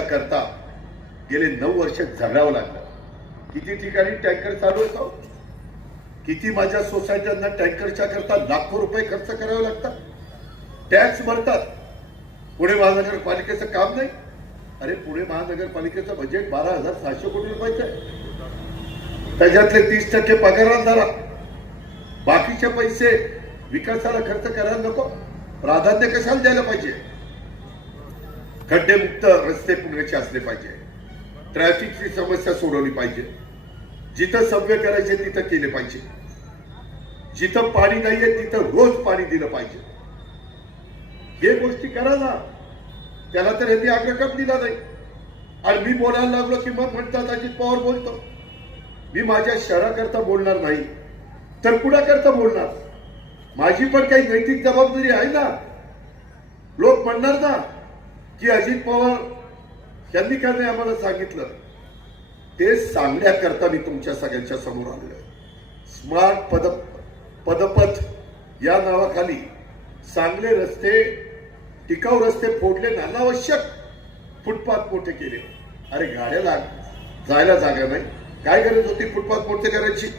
करता गेले 9 वर्ष जगावं लागलं. किती ठिकाणी टँकर चालू होतो, किती माझ्या सोसायट्यांना टँकरच्या करता लाखो रुपये खर्च करावे लागतात, टॅक्स भरतात. पुणे महानगरपालिकेचं काम नाही. अरे पुणे महानगरपालिकेचं बजेट 12,600 कोटी रुपयाचं आहे. त्याच्यातले 30% पगारात धरा, बाकीचे पैसे विकासाला खर्च करायला नको. प्राधान्य कशाला द्यायला पाहिजे? खड्डेमुक्त रस्ते पुण्याचे असले पाहिजे, ट्रॅफिकची समस्या सोडवली पाहिजे, जिथं सभ्य करायचे तिथं केले पाहिजे, जिथं पाणी नाहीये तिथं रोज पाणी दिलं पाहिजे. हे गोष्टी करा ना. त्याला तर यांनी आग्रह दिला नाही. आणि मी बोलायला लागलो की मग म्हणतात अजित पवार बोलतो. मी माझ्या शहराकरता बोलणार नाही तर कुणाकरता बोलणार? माझी पण काही नैतिक जबाबदारी आहे ना. लोक म्हणणार ना की अजित पवार यांनी का नाही आम्हाला सांगितलं. ते सांगण्याकरता मी तुमच्या सगळ्यांच्या समोर आलोय. स्मार्ट पदपथ या नावाखाली चांगले रस्ते, टिकाऊ रस्ते फोडले, अनावश्यक फुटपाथ मोठे केले. अरे गाड्याला जायला जागा नाही, काय गरज होती फुटपाथ मोठे करायची?